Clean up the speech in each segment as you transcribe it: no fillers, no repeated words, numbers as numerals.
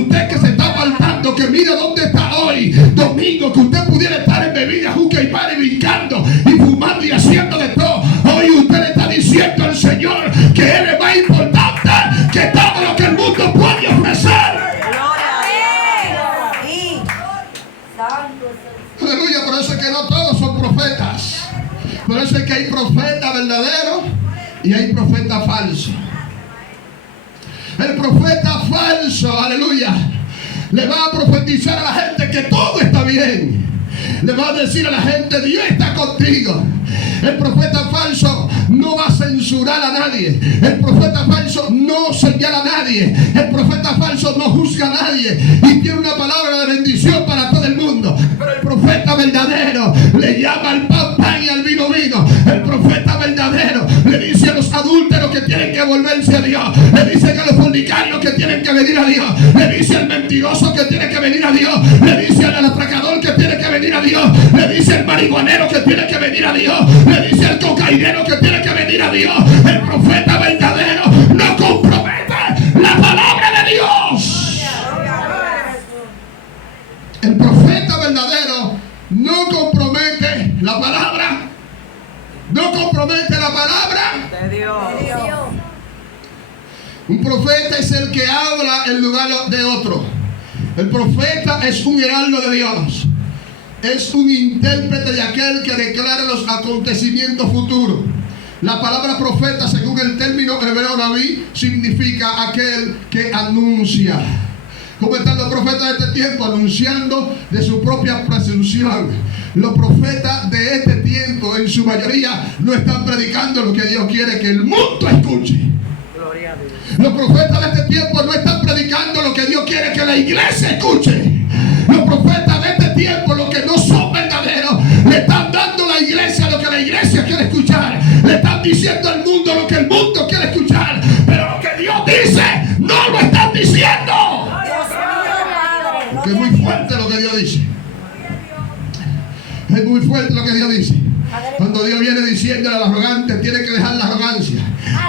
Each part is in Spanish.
Usted que se está faltando, que mira dónde está hoy, domingo, que usted pudiera estar en bebida, juca y par y brincando y fumando y haciendo de todo. Hoy usted le está diciendo al Señor que Él es más importante que todo lo que el mundo puede ofrecer. Aleluya, por eso es que no todos son profetas. Por eso es que hay profetas verdaderos y hay profetas falsos. El profeta falso, aleluya, le va a profetizar a la gente que todo está bien. Le va a decir a la gente, Dios está contigo. El profeta falso no va a censurar a nadie. El profeta falso no señala a nadie. El profeta falso no juzga a nadie. Y tiene una palabra de bendición para todo el mundo. Pero el profeta verdadero le llama al pan y al vino. El profeta verdadero le dice a los adúlteros que tienen que volverse a Dios. Le dice a los fornicarios que tienen que venir a Dios. Le dice al mentiroso que tiene que venir a Dios. Le dice al atracador que tiene que venir a Dios. Le dice al marihuanero que tiene que venir a Dios. Le dice al cocainero que tiene que venir a Dios. El profeta verdadero no compromete la palabra de Dios. El profeta verdadero no compromete la palabra. No compromete la palabra de Dios. Un profeta es el que habla en lugar de otro. El profeta es un heraldo de Dios. Es un intérprete de aquel que declara los acontecimientos futuros. La palabra profeta, según el término hebreo Naví, significa aquel que anuncia. ¿Cómo están los profetas de este tiempo? Anunciando de su propia presunción. Los profetas de este tiempo, en su mayoría, no están predicando lo que Dios quiere que el mundo escuche. Gloria a Dios. Los profetas de este tiempo no están predicando lo que Dios quiere que la iglesia escuche. Los profetas de este tiempo, los que no son verdaderos, le están dando a la iglesia lo que la iglesia quiere escuchar. Le están diciendo al mundo lo que el mundo quiere escuchar. Pero lo que Dios dice, no lo están diciendo. Porque es muy fuerte lo que Dios dice. Es muy fuerte lo que Dios dice. Cuando Dios viene diciendo al arrogante, tiene que dejar la arrogancia,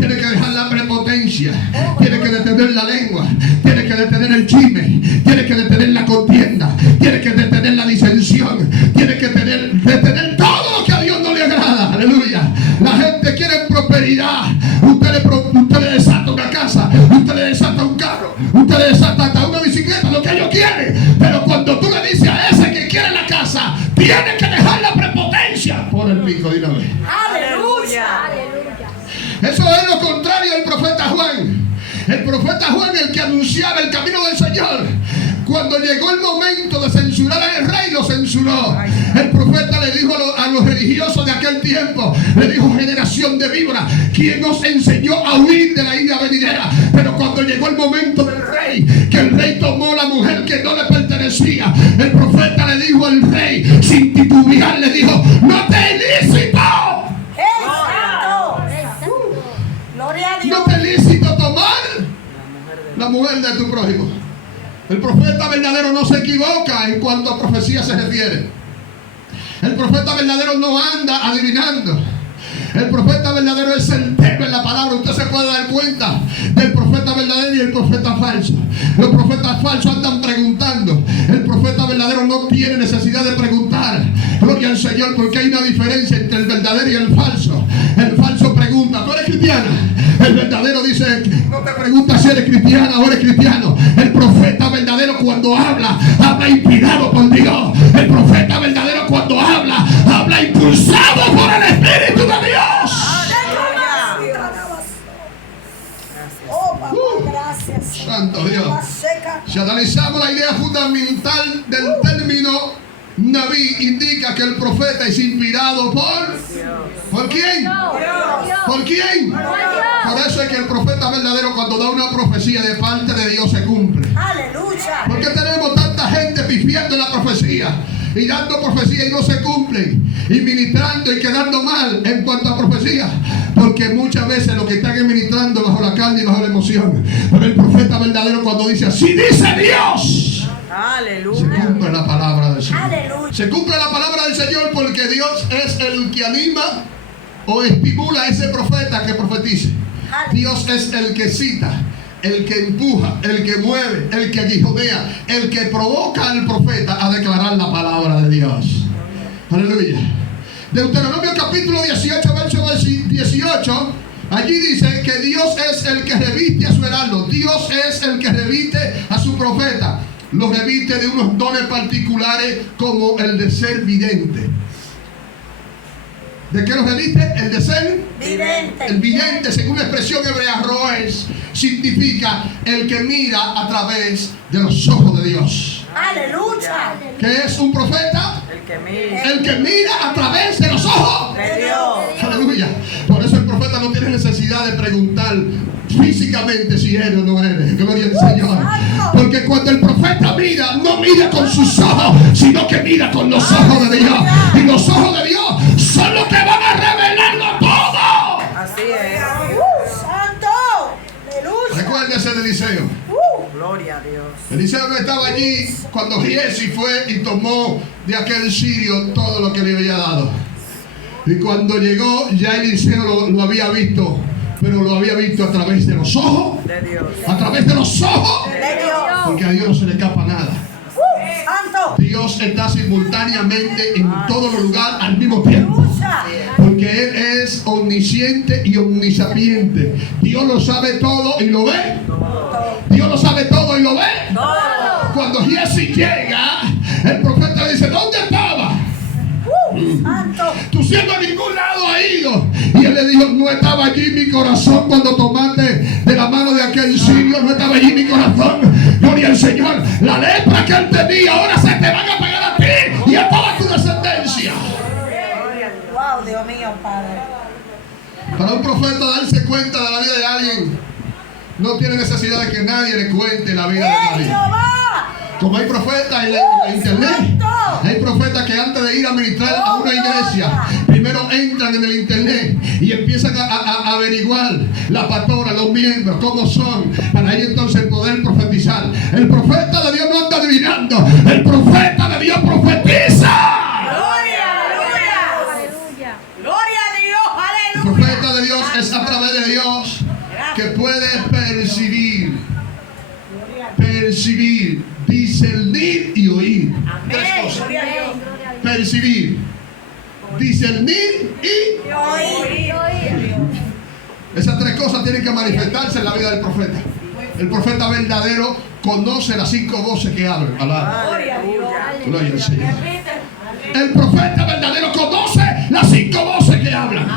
tiene que dejar la prepotencia, tiene que detener la lengua, tiene que detener el chisme, tiene que detener la contienda, tiene que detener la disensión, tiene que detener todo lo que a Dios no le agrada. Aleluya. La gente quiere prosperidad. Usted le desata una casa, usted le desata un carro, usted le desata hasta una bicicleta, lo que ellos quieren. Pero cuando tú le dices a ese que quiere la casa, tiene que dejar la prepotencia por el pico de una vez. Aleluya. Eso es lo contrario del profeta Juan. El profeta Juan, el que anunciaba el camino del Señor. Cuando llegó el momento de censurar al rey, lo censuró. El profeta le dijo a los religiosos de aquel tiempo, le dijo: generación de víboras, ¿quién os enseñó a huir de la ira venidera? Pero cuando llegó el momento del rey, que el rey tomó la mujer que no le pertenecía, el profeta le dijo al rey, sin titubear, le dijo: no te es ilícito. No te es lícito tomar la mujer de tu prójimo. El profeta verdadero no se equivoca en cuanto a profecía se refiere. El profeta verdadero no anda adivinando. El profeta verdadero es certero en la palabra. Usted se puede dar cuenta del profeta verdadero y el profeta falso. Los profetas falsos andan preguntando. El profeta verdadero no tiene necesidad de preguntar. Gloria al Señor, porque hay una diferencia entre el verdadero y el falso. El falso pregunta: ¿tú eres cristiana? El verdadero dice: no te pregunta si eres cristiana o eres cristiano. El profeta verdadero, cuando habla inspirado por Dios. El profeta verdadero, cuando habla impulsado por el Espíritu de Dios. Santo Dios. Si analizamos la idea fundamental del término Naví, indica que el profeta es inspirado ¿por quién? ¿Por quién? Por eso es que el profeta verdadero, cuando da una profecía de parte de Dios, se cumple. Aleluya. ¿Por qué tenemos tanta gente pifiando en la profecía y dando profecía y no se cumplen, y ministrando y quedando mal en cuanto a profecía? Porque muchas veces lo que están ministrando bajo la carne y bajo la emoción. Pero el profeta verdadero, cuando dice: así dice Dios, aleluya, se cumple la palabra del Señor. Aleluya. Se cumple la palabra del Señor, porque Dios es el que anima o estimula a ese profeta que profetice. Dios es el que cita el que empuja, el que mueve, el que aguijonea, el que provoca al profeta a declarar la palabra de Dios. Aleluya. Deuteronomio capítulo 18, verso 18. Allí dice que Dios es el que reviste a su heraldo. Dios es el que reviste a su profeta. Lo reviste de unos dones particulares como el de ser vidente. ¿De qué lo reviste? El de ser vidente. El vidente, según la expresión hebrea roes, significa el que mira a través de los ojos de Dios. Aleluya. ¿Qué es un profeta? El que mira. El que mira a través de los ojos De Dios. Aleluya. Por eso el profeta no tiene necesidad de preguntar físicamente si eres o no eres. Gloria al Señor. Porque cuando el profeta mira, no mira con sus ojos, sino que mira con los ojos de Dios. Y los ojos de Dios son los que van a revelarlo todo. Así es. ¡Santo! ¡Aleluya! Recuérdese de Eliseo. Gloria a Dios. Eliseo no estaba allí cuando Giesi fue y tomó de aquel sirio todo lo que le había dado. Y cuando llegó, ya Eliseo lo había visto, pero lo había visto a través de los ojos. De Dios. A través de los ojos. ¡De Dios! Porque a Dios no se le escapa nada. ¡Santo! Dios está simultáneamente en todo lugar al mismo tiempo. ¡Aleluya! Porque Él es omnisciente y omnisapiente. Dios lo sabe todo y lo ve. Dios lo sabe todo y lo ve. Cuando Giesi llega, el profeta le dice, ¿dónde estaba? ¡Santo! Tu siervo a ningún lado ha ido. Y él le dijo, no estaba allí mi corazón cuando tomaste de la mano de aquel sirio. No estaba allí mi corazón. Gloria al Señor. La lepra que él tenía ahora se te van a pegar a ti y a toda tu descendencia. ¡Wow, Dios mío, Padre! Para un profeta darse cuenta de la vida de alguien, no tiene necesidad de que nadie le cuente la vida de ¡Eh, nadie. Jehová! Como hay profetas en la internet, hay profetas que antes de ir a ministrar a una iglesia, primero entran en el internet y empiezan a averiguar la pastora, los miembros, cómo son, para ellos entonces poder profetizar. El profeta de Dios no anda adivinando, el profeta de Dios profetiza. ¡Aleluya! ¡Gloria a Dios! El ¡Aleluya! profeta de Dios es a través de Dios que puede percibir, discernir y oír. Tres cosas. ¡Gloria a Dios! Percibir, discernir y ¡Oír! esas tres cosas tienen que manifestarse en la vida del profeta. El profeta verdadero conoce las 5 voces que hablan. Alaba. Gloria al Señor. El profeta verdadero conoce las 5 voces que hablan.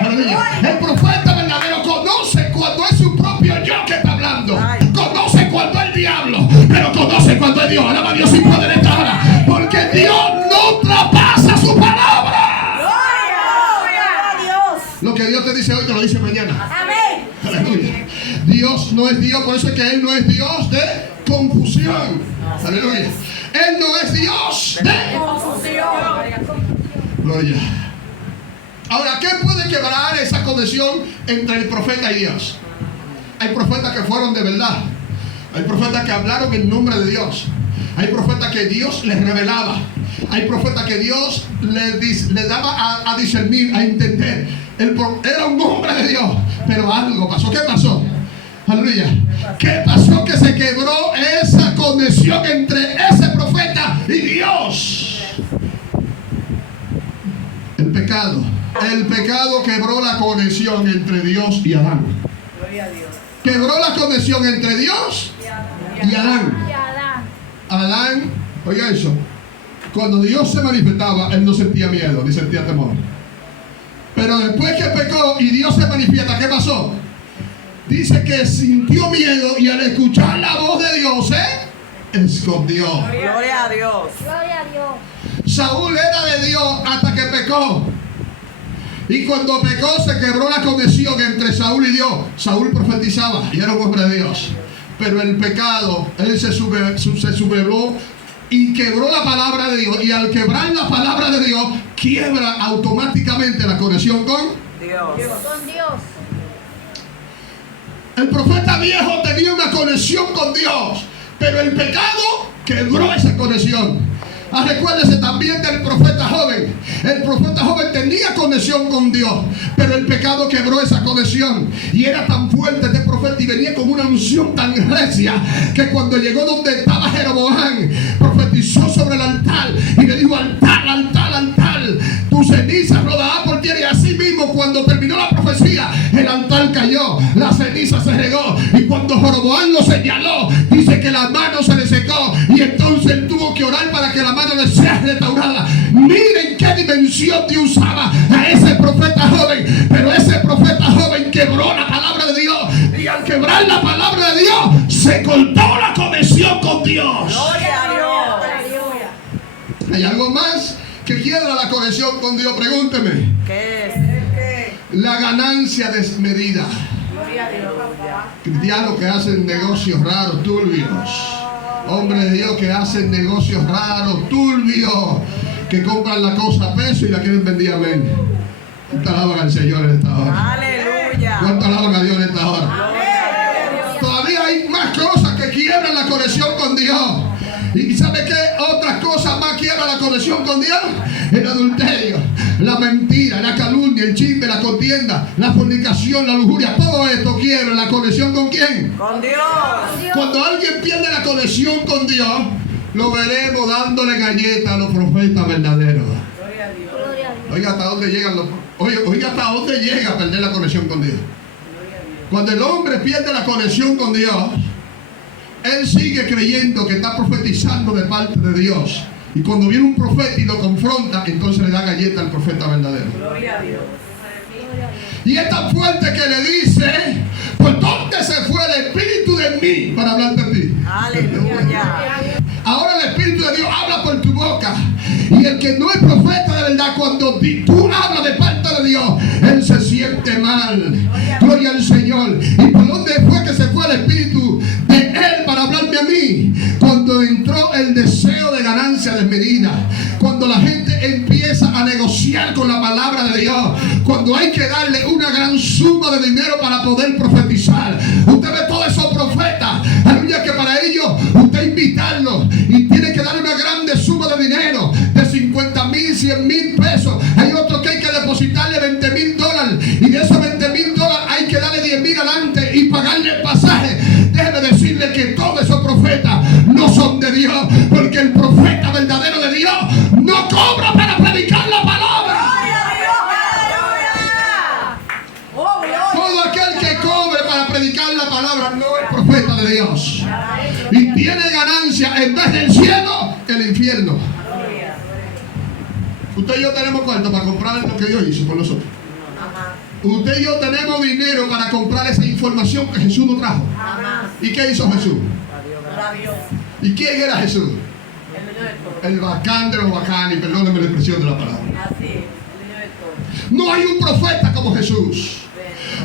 Aleluya. El profeta verdadero conoce cuando es su propio yo que está hablando. Conoce cuando es el diablo, pero conoce cuando es Dios. Alaba a Dios sin poder esta hora. Porque Dios no traspasa su palabra. ¡Gloria a Dios! Lo que Dios te dice hoy te lo dice mañana. ¡Amén! Aleluya. Dios no es Dios, por eso es que Él no es Dios de confusión. Aleluya. Él no es Dios de ¡Confusión! gloria. Ahora, ¿qué puede quebrar esa conexión entre el profeta y Dios? Hay profetas que fueron de verdad. Hay profetas que hablaron en nombre de Dios. Hay profetas que Dios les revelaba. Hay profetas que Dios le daba a discernir, a entender. Era un hombre de Dios, pero algo pasó. ¿Qué pasó? Aleluya. ¿Qué pasó? Que se quebró esa conexión entre ese profeta y Dios. El pecado. El pecado quebró la conexión entre Dios y Adán. Gloria a Dios. Quebró la conexión entre Dios y Adán. Adán, oiga eso. Cuando Dios se manifestaba, él no sentía miedo ni sentía temor. Pero después que pecó y Dios se manifiesta, ¿qué pasó? Dice que sintió miedo y al escuchar la voz de Dios se escondió. Gloria a Dios. Saúl era de Dios hasta que pecó. Y cuando pecó se quebró la conexión entre Saúl y Dios. Saúl profetizaba y era un hombre de Dios. Pero el pecado, él se sublevó y quebró la palabra de Dios. Y al quebrar la palabra de Dios, quiebra automáticamente la conexión con Dios. el profeta viejo. Tenía una conexión con Dios, pero el pecado quebró esa conexión. Recuérdese también del profeta joven. El profeta joven tenía conexión con Dios, pero el pecado quebró esa conexión. Y era tan fuerte este profeta y venía con una unción tan recia que cuando llegó donde estaba Jeroboam, profetizó sobre el altar y le dijo: altar, altar, altar, tu ceniza rodará por tierra. Y así mismo, cuando terminó la profecía, el altar cayó, la ceniza se regó. Y cuando Jeroboam lo señaló, dice que la mano se le secó. Y entonces él tuvo que orar para que la mano le sea restaurada. Miren qué dimensión Dios usaba a ese profeta joven. Pero ese profeta joven quebró la palabra de Dios. Y al quebrar la palabra de Dios, se cortó la conexión con Dios. Gloria a Dios. ¿Hay algo más que quiebra la conexión con Dios? Pregúnteme. ¿Qué es? La ganancia desmedida. Gloria a Dios. Cristianos que hacen negocios raros, turbios. Hombres de Dios que hacen negocios raros, turbios. Que compran la cosa a peso y la quieren vender a menos. ¿Cuánto alaban al Señor en esta hora? Aleluya. ¿Cuánto alaban a Dios en esta hora? Amén. Todavía hay más cosas que quiebran la conexión con Dios. ¿Y sabe qué otras cosas más quiebran la conexión con Dios? El adulterio, la mentira, la calumnia, el chisme, la contienda, la fornicación, la lujuria. Todo esto quiebra la conexión ¿con quién? Con Dios. Cuando alguien pierde la conexión con Dios, lo veremos dándole galletas a los profetas verdaderos. Gloria a Dios. Oiga, ¿hasta dónde llegan los? Oiga, ¿hasta dónde llega a perder la conexión con Dios? Cuando el hombre pierde la conexión con Dios, él sigue creyendo que está profetizando de parte de Dios. Y cuando viene un profeta y lo confronta, entonces le da galleta al profeta verdadero. Gloria a Dios. Y es tan fuerte que le dice: ¿por dónde se fue el espíritu de mí para hablar de ti? Aleluya. Ahora el Espíritu de Dios habla por tu boca. Y el que no es profeta de verdad, cuando tú hablas de parte de Dios, él se siente mal. Gloria al Señor. ¿Y por dónde fue que se fue el Espíritu de él para hablarme a mí? Cuando entró el deseo de ganancia desmedida. Cuando la gente empieza a negociar con la palabra de Dios. Cuando hay que darle una gran suma de dinero para poder profetizar. Usted ve todos esos profetas. Aleluya, que para ellos usted invitarlos y tiene que darle una grande suma de dinero, de 50,000, 100,000 pesos. Hay otros que hay que depositarle $20,000 y de esos $20,000 hay que darle 10,000 adelante y pagarle el pasaje. Déjeme decirle que todos esos profetas no son de Dios, porque el profeta verdadero de Dios no cobra para predicar la palabra. Todo aquel que cobre para predicar la palabra no es profeta de Dios. Y tiene ganancia en vez del cielo, el infierno. Usted y yo tenemos cuarto para comprar lo que Dios hizo por nosotros. Usted y yo tenemos dinero para comprar esa información que Jesús nos trajo. ¿Y qué hizo Jesús? ¿Y quién era Jesús? El bacán de los bacanes, perdónenme la expresión de la palabra. No hay un profeta como Jesús.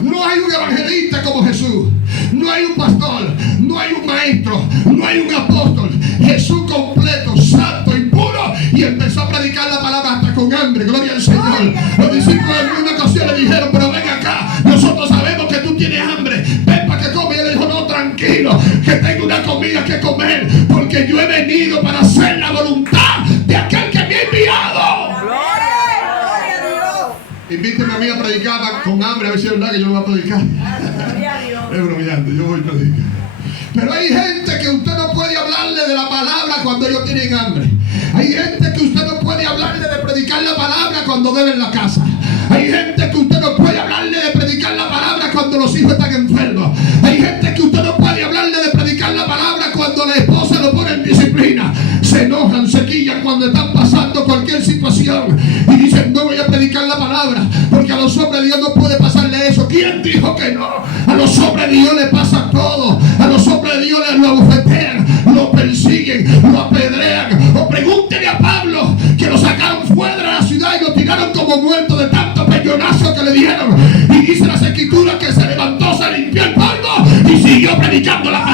No hay un evangelista como Jesús. No hay un pastor. No hay un maestro. No hay un apóstol. Jesús completo, santo y puro. Y empezó a predicar la palabra hasta con hambre. Gloria al Señor. Los discípulos en una ocasión le dijeron: pero ven acá, nosotros sabemos que tú tienes hambre. Ven para que come. Y él dijo: no, tranquilo, que tengo una comida que comer, porque yo he venido para hacer la voluntad de aquel que me ha enviado. Invíteme a mí a predicar con hambre, a ver si es verdad que yo no voy a predicar. Es bromeando, yo voy a predicar. Pero hay gente que usted no puede hablarle de la palabra cuando ellos tienen hambre. Hay gente que usted no puede hablarle de predicar la palabra cuando deben la casa. Hay gente que usted no puede hablarle de predicar la palabra cuando los hijos están enfermos. Hay gente que usted no puede hablarle de predicar la palabra cuando la esposa lo pone en disciplina. Se enojan, se quillan cuando están pasando cualquier situación y dicen: no voy a predicar la palabra, porque a los hombres de Dios no puede pasarle eso. ¿Quién dijo que no? A los hombres de Dios les pasa todo. A los hombres de Dios les lo abofetean, lo persiguen, lo apedrean. O pregúntenle a Pablo, que lo sacaron fuera de la ciudad y lo tiraron como muerto de tanto peñonazo que le dieron. Y dice las escrituras que se levantó, se limpió el polvo y siguió predicando la palabra.